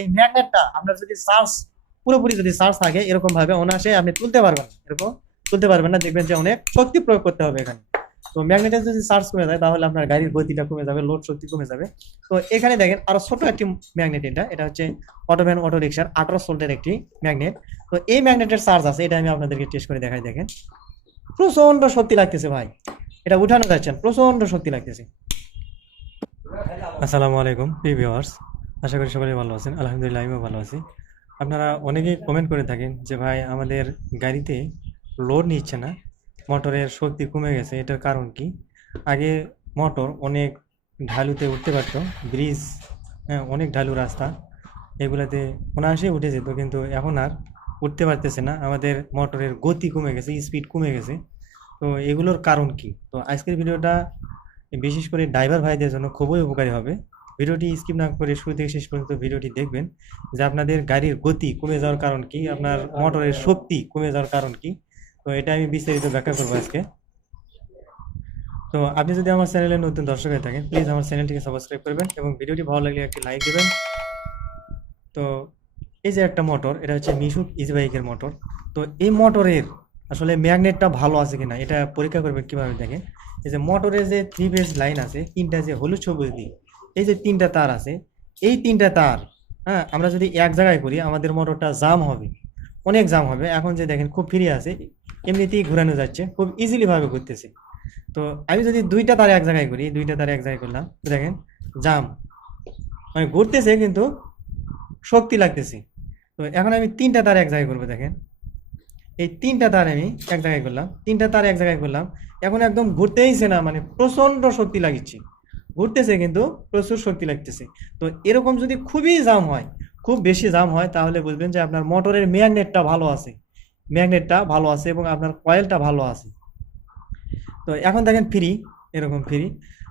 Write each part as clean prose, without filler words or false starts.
এই ম্যাগনেটটা আপনার যদি চার্জ পুরোপুরি যদি চার্জ থাকে এরকম ভাবে অনায়াসে আপনি তুলতে পারবেন, এরকম তুলতে পারবেন না, দেখবেন যে অনেক শক্তি প্রয়োগ করতে হবে এখানে। তো ম্যাগনেটের যদি চার্জ কমে যায় তাহলে আপনার গাড়ির গতিটা কমে যাবে, লোড শক্তি কমে যাবে। তো এখানে দেখেন আরো ছোট একটি ম্যাগনেট, এটা হচ্ছে অটোভ্যান অটো রিক্সার 18 ভোল্টের একটি ম্যাগনেট। তো এই ম্যাগনেটের চার্জ আছে, এটা আমি আপনাদেরকে টেস্ট করে দেখাই। দেখেন প্রচন্ড শক্তি লাগতেছে ভাই, এটা উঠানো যাচ্ছে না, প্রচন্ড শক্তি লাগতেছে। আসসালামু আলাইকুম প্রিয় ভিউয়ার্স, আশা করি সবাই ভালো আছেন। আলহামদুলিল্লাহ আমিও ভালো আছি। আপনারা অনেকেই কমেন্ট করে থাকেন যে ভাই আমাদের গাড়িতে লোড নিচ্ছে না, মোটরের শক্তি কমে গেছে, এটার কারণ কি? আগে মোটর অনেক ঢালুতে উঠতে পারতো, ব্রিজ, হ্যাঁ অনেক ঢালু রাস্তা, এগুলাতে অনায়াসে উঠে যেত, কিন্তু এখন আর উঠতে পারতেছে না। আমাদের মোটরের গতি কমে গেছে, স্পিড কমে গেছে। তো এগুলোর কারণ কি? তো আজকের ভিডিওটা বিশেষ করে ড্রাইভার ভাইদের জন্য খুবই উপকারী হবে। ভিডিওটি স্কিপ না করে শুরু থেকে শেষ পর্যন্ত ভিডিওটি দেখবেন যে আপনাদের গাড়ির গতি কমে যাওয়ার কারণ কি, আপনার মোটরের শক্তি কমে যাওয়ার কারণ কি। তো এটা আমি বিস্তারিত ব্যাখ্যা করবো আজকে। তো আপনি যদি আমার চ্যানেলে নতুন দর্শক হয়ে থাকেন প্লিজ আমার চ্যানেলটিকে সাবস্ক্রাইব করবেন এবং ভিডিওটি ভালো লাগলে একটি লাইক দেবেন। তো এই যে একটা মোটর, এটা হচ্ছে মিশুক ইজি বাইকের মোটর। তো এই মোটরের আসলে ম্যাগনেটটা ভালো আছে কিনা এটা পরীক্ষা করবে কিভাবে? দেখেন এই যে মোটরের যে 3 ফেজ লাইন আছে, তিনটা যে হলুদ সবুজ দিক, এই যে তিনটা তার আছে, এই তিনটা তার, হ্যাঁ আমরা যদি এক জায়গায় করি আমাদের মোটরটা জাম হবে, অনেক জাম হবে। এখন যে দেখেন খুব ফ্রি আছে, এমনিতেই ঘোরানো যাচ্ছে, খুব ইজিলি ভাবে ঘুরতেছে। তো আমি যদি দুইটা তার এক জায়গায় করি, দুইটা তার এক জায়গায় করলাম, তো দেখেন জাম, মানে ঘুরতেছে কিন্তু শক্তি লাগতেছে। তো এখন আমি তিনটা তার এক জায়গায় করবো। দেখেন এই তিনটা তার আমি এক জায়গায় করলাম, তিনটা তার এক জায়গায় করলাম, এখন একদম ঘুরতেইছে না, মানে প্রচন্ড শক্তি লাগিচ্ছে, ঘুরতেছে কিন্তু প্রচুর শক্তি লাগতেছে। তো এরকম যদি খুবই জাম হয়, খুব বেশি জাম হয়, তাহলে বুঝবেন যে আপনার মোটরের ম্যাগনেটটা ভালো আছে, ম্যাগনেটটা ভালো আছে এবং আপনার কয়েলটা ভালো আছে। তো এখন দেখেন ফ্রি, এরকম ফ্রি।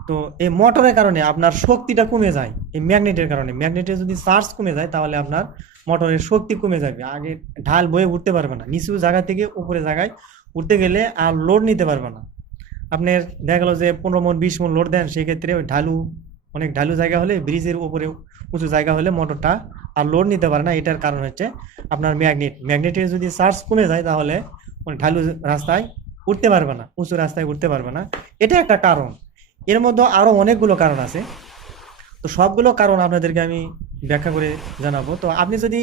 তো এই মোটরের কারণে আপনার শক্তিটা কমে যায়, এই ম্যাগনেটের কারণে। ম্যাগনেটের যদি চার্জ কমে যায় তাহলে আপনার মোটরের শক্তি কমে যাবে, আগে ঢাল বয়ে উঠতে পারবে না, নিচু জায়গা থেকে উপরে জায়গায় উঠতে গেলে আর লোড নিতে পারবে না। আপনার দেখা গেলো যে 15 মণ 20 মণ লোড দেন, সেক্ষেত্রে ওই ঢালু, অনেক ঢালু জায়গা হলে, ব্রিজের উপরে উঁচু জায়গা হলে মোটরটা আর লোড নিতে পারে না। এটার কারণ হচ্ছে আপনার ম্যাগনেটের যদি চার্জ কমে যায় তাহলে ঢালু রাস্তায় উঠতে পারবে না, উঁচু রাস্তায় উঠতে পারবে না, এটা একটা কারণ। এর মধ্যে আরো অনেকগুলো কারণ আছে, তো সবগুলো কারণ আপনাদেরকে আমি ব্যাখ্যা করে জানাবো। তো আপনি যদি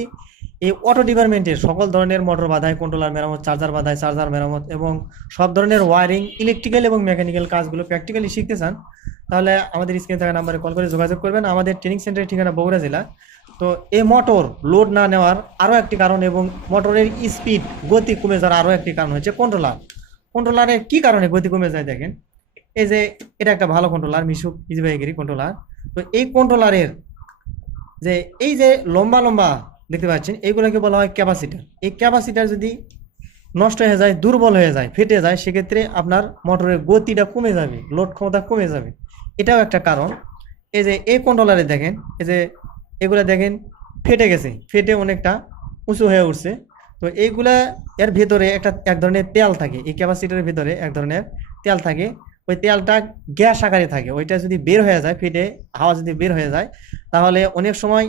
এই অটো ডিপার্টমেন্টের সকল ধরনের মোটর বাধাই, কন্ট্রোলার মেরামত, চার্জার বাধাই, চার্জার মেরামত এবং সব ধরনের ওয়ারিং, ইলেকট্রিক্যাল এবং মেকানিক্যাল কাজগুলো প্র্যাকটিক্যালি শিখতে চান, তাহলে আমাদের স্ক্রিনে থাকা নাম্বারে কল করে যোগাযোগ করবেন। আমাদের ট্রেনিং সেন্টারের ঠিকানা বগুড়া জেলা। তো এই মোটর লোড না নেওয়ার আরও একটি কারণ এবং মোটরের স্পিড, গতি কমে যাওয়ার আরও একটি কারণ হচ্ছে কন্ট্রোলার। কন্ট্রোলারের কি কারণে গতি কমে যায়? দেখেন এই যে এটা একটা ভালো কন্ট্রোলার, মিশুক ইজি বাইকেরই কন্ট্রোলার। তো এই কন্ট্রোলারের যে এই যে লম্বা লম্বা দেখতে পাচ্ছেন, এইগুলোকে বলা হয় ক্যাপাসিটার। এই ক্যাপাসিটার যদি নষ্ট হয়ে যায়, দুর্বল হয়ে যায়, ফেটে যায়, সেক্ষেত্রে আপনার মোটরের গতিটা কমে যাবে, লোড ক্ষমতা কমে যাবে, এটাও একটা কারণ। এই যে এই কন্ট্রোলারে দেখেন, এই যে এগুলা দেখেন ফেটে গেছে, ফেটে অনেকটা উঁচু হয়ে উঠছে। তো এইগুলা, এর ভেতরে এক ধরনের তেল থাকে, এই ক্যাপাসিটারের ভিতরে এক ধরনের তেল থাকে, ওই তেলটা গ্যাস আকারে থাকে, ওইটা যদি বের হয়ে যায়, ফেটে হাওয়া যদি বের হয়ে যায়, তাহলে অনেক সময়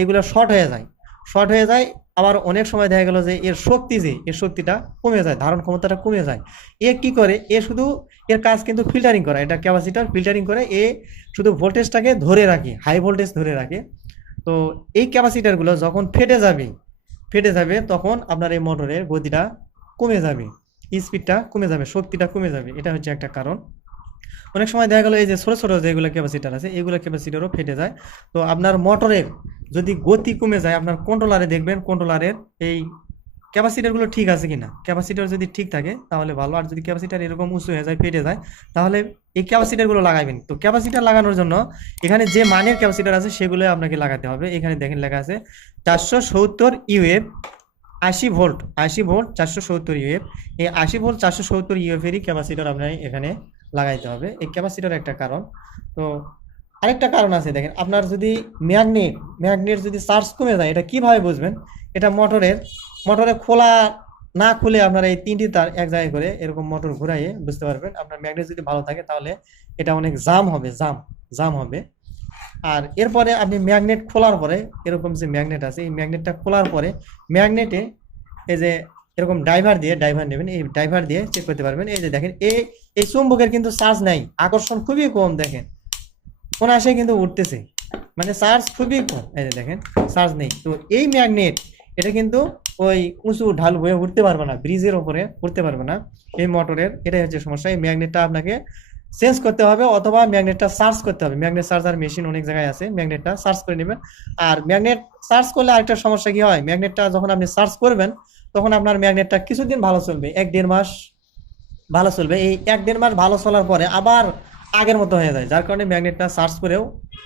এগুলো শর্ট হয়ে যায়, শর্ট হয়ে যায়। আবার অনেক সময় দেখা গেল যে এর শক্তি, যে এর শক্তিটা কমে যায়, ধারণ ক্ষমতাটা কমে যায়। এ কি করে? এ শুধু, এর কাজ কিন্তু ফিল্টারিং করা, এটা ক্যাপাসিটার ফিল্টারিং করে, এ শুধু ভোল্টেজটাকে ধরে রাখে, হাই ভোল্টেজ ধরে রাখে। তো এই ক্যাপাসিটারগুলো যখন ফেটে যাবে তখন আপনার এই মোটরের গতিটা কমে যাবে, স্পিডটা কমে যাবে, শক্তিটা কমে যাবে, এটা হচ্ছে একটা কারণ। অনেক সময় দেখা গেলো এই যে ছোটো ছোটো যেগুলো ক্যাপাসিটার আছে, এগুলো ক্যাপাসিটারও ফেটে যায়। তো আপনার মোটরের যদি গতি কমে যায়, আপনার কন্ট্রোলারে দেখবেন কন্ট্রোলারের এই ক্যাপাসিটারগুলো ঠিক আছে কিনা। ক্যাপাসিটার যদি ঠিক থাকে তাহলে ভালো, আর যদি ক্যাপাসিটার এরকম উঁচু হয়ে যায়, ফেটে যায়, তাহলে এই ক্যাপাসিটারগুলো লাগাবেন। তো ক্যাপাসিটার লাগানোর জন্য এখানে যে মানের ক্যাপাসিটার আছে সেগুলো আপনাকে লাগাতে হবে। এখানে দেখেন লেখা আছে 470 ইউএফ 80 ভোল্ট, 80 ভোল্ট 470 ইউএফ। এই 80 ভোল্ট 470 ইউএফেরই ক্যাপাসিটার আপনার এখানে লাগাইতে হবে, এই ক্যাপাসিটার একটা কারণ। তো আরেকটা কারণ আছে, দেখেন আপনার যদি ম্যাগনেট যদি চার্জ কমে যায়, এটা কিভাবে বুঝবেন? এটা মোটরে খোলা না খুলে আপনার এই তিনটি তার এক জায়গায় করে এরকম মোটর ঘুরাইয়ে বুঝতে পারবেন। আপনার ম্যাগনেট যদি ভালো থাকে তাহলে এটা অনেক জাম হবে, জাম হবে। আর এরপরে আপনি ম্যাগনেট খোলার পরে এরকম যে ম্যাগনেট আছে এই ম্যাগনেটটা খোলার পরে ম্যাগনেটে এই যে এরকম ড্রাইভার নেবেন, এই ড্রাইভার দিয়ে চেক করতে পারবেন। এই যে দেখেন এই চুম্বকের কিন্তু চার্জ নাই, আকর্ষণ খুবই কম, দেখেন অনায়াসে কিন্তু উঠতেছে, মানে চার্জ খুবই কম। এই যে দেখেন চার্জ নেই। তো এই ম্যাগনেট এটা কিন্তু ওই উঁচু ঢাল হয়ে উঠতে পারবে না, ব্রিজের ওপরে উঠতে পারবে না এই মোটরের, এটাই হচ্ছে সমস্যা। এই ম্যাগনেটটা আপনাকে চেঞ্জ করতে হবে অথবা ম্যাগনেটটা চার্জ করতে হবে। ম্যাগনেট চার্জার মেশিন অনেক জায়গায় আছে, ম্যাগনেটটা চার্জ করে নেবেন। আর ম্যাগনেট চার্জ করলে আরেকটা সমস্যা কি হয়, ম্যাগনেটটা যখন আপনি চার্জ করবেন তখন আপনার ম্যাগনেটটা কিছুদিন ভালো চলবে, 1-1.5 মাস ভালো চলবে। এই 1-1.5 মাস ভালো চলার পরে আবার আগের মতো হয়ে যায়, যার কারণে ম্যাগনেটটা চার্জ করেও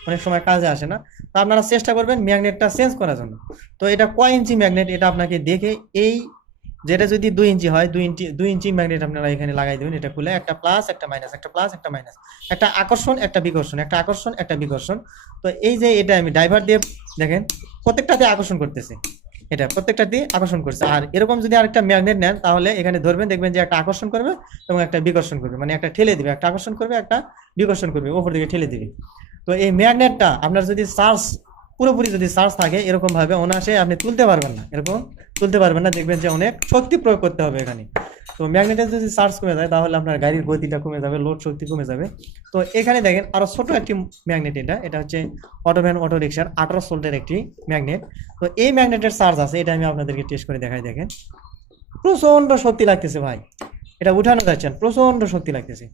অনেক সময় কাজে আসে না। তো আপনারা চেষ্টা করবেন ম্যাগনেটটা চেঞ্জ করার জন্য। তো এটা কয় ইঞ্চি ম্যাগনেট এটা আপনাকে দেখে, এই যেটা যদি 2 ইঞ্চি হয়, 2 ইঞ্চি ম্যাগনেট আপনারা এখানে লাগাই দেবেন। এটা খুলে একটা প্লাস একটা মাইনাস, একটা প্লাস একটা মাইনাস, একটা আকর্ষণ একটা বিকর্ষণ, একটা আকর্ষণ একটা বিকর্ষণ। তো এই যে এটা আমি ড্রাইভার দিয়ে দেখেন প্রত্যেকটাতে আকর্ষণ করতেছে, এটা প্রত্যেকটাতে আকর্ষণ করছে। আর এরকম যদি আরেকটা ম্যাগনেট নেন তাহলে এখানে ধরবেন, দেখবেন যে একটা আকর্ষণ করবে এবং একটা বিকর্ষণ করবে, মানে একটা ঠেলে দিবে, একটা আকর্ষণ করবে একটা বিকর্ষণ করবে, উপর দিকে ঠেলে দিবে। তো এই ম্যাগনেটটা আপনার যদি চার্জ পুরোপুরি যদি চার্জ থাকে এরকম ভাবে অনায়াসে আপনি তুলতে পারবেন না, এরকম তুলতে পারবেন না, দেখবেন যে অনেক শক্তি প্রয়োগ করতে হবে এখানে। তো ম্যাগনেটের যদি চার্জ কমে যায় তাহলে আপনার গাড়ির গতিটা কমে যাবে, লোড শক্তি কমে যাবে। তো এখানে দেখেন আরো ছোট একটি ম্যাগনেট, এটা হচ্ছে অটোভ্যান অটো রিক্সার 18 ভোল্টের একটি ম্যাগনেট। তো এই ম্যাগনেটের চার্জ আছে, এটা আমি আপনাদেরকে টেস্ট করে দেখাই। দেখেন প্রচন্ড শক্তি লাগতেছে ভাই, এটা উঠানো যাচ্ছে না, প্রচন্ড শক্তি লাগতেছে,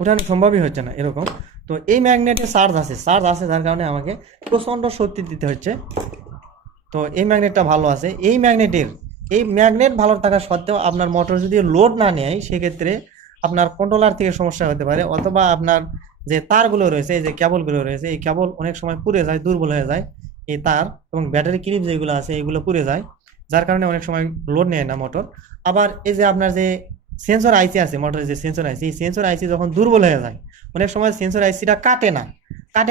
উঠানো সম্ভবই হচ্ছে না এরকম। তো এই ম্যাগনেটে চার্জ আছে যার কারণে আমাকে প্রচন্ড শক্তি দিতে হচ্ছে। তো এই ম্যাগনেটটা ভালো আছে। এই ম্যাগনেট ভালো থাকা সত্ত্বেও আপনার মোটর যদি লোড না নেয় সেক্ষেত্রে আপনার কন্ট্রোলার থেকে সমস্যা হতে পারে, অথবা আপনার যে তারগুলো রয়েছে, এই যে কেবলগুলো রয়েছে, এই কেবল অনেক সময় পুড়ে যায়, দুর্বল হয়ে যায় এই তার, এবং ব্যাটারি ক্লিপ যেগুলো আছে এগুলো পুড়ে যায়, যার কারণে অনেক সময় লোড নেয় না মোটর। আবার এই যে আপনার যে সেন্সর আইসি আছে, মোটরের যে সেন্সর আইসি, এই সেন্সর আইসি যখন দুর্বল হয়ে যায়, অনেক সময় সেন্সর আইসিটা কাটে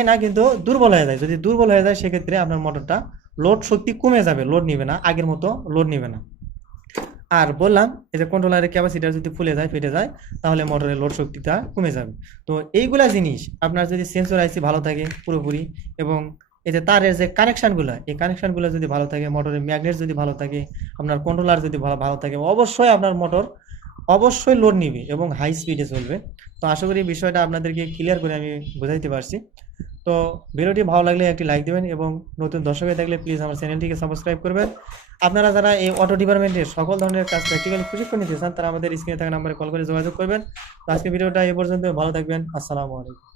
না কিন্তু দুর্বল হয়ে যায়। যদি দুর্বল হয়ে যায় সেক্ষেত্রে আপনার মোটরটা লোড শক্তি কমে যাবে, লোড নিবে না, আগের মতো লোড নিবে না। আর বললাম এই যে কন্ট্রোলারের ক্যাপাসিটার যদি ফুলে যায়, ফেটে যায়, তাহলে মোটরের লোড শক্তিটা কমে যাবে। তো এইগুলা জিনিস আপনার যদি সেন্সর আইসি ভালো থাকে পুরোপুরি, এবং এই যে তারের যে কানেকশনগুলো, এই কানেকশনগুলো যদি ভালো থাকে, মোটরের ম্যাগনেট যদি ভালো থাকে, আপনার কন্ট্রোলার যদি ভালো থাকে, অবশ্যই আপনার মোটর অবশ্যই লোড নিবে এবং হাই স্পিডে চলবে। তো আশা করি বিষয়টা আপনাদেরকে ক্লিয়ার করে আমি বোঝাইতে পারছি। তো ভিডিওটি ভালো লাগলে একটি লাইক দেবেন, এবং নতুন দর্শক হয়ে থাকলে প্লিজ আমার চ্যানেলটিকে সাবস্ক্রাইব করবেন। আপনারা যারা এই অটো ডিপার্টমেন্টের সকল ধরনের কাজ প্র্যাকটিক্যালি প্রশিক্ষণ নিতে চান তারা আমাদের স্ক্রিনে থাকা নাম্বারে কল করে যোগাযোগ করবেন। তো আজকে ভিডিওটা এই পর্যন্ত, ভালো থাকবেন, আসসালামু আলাইকুম।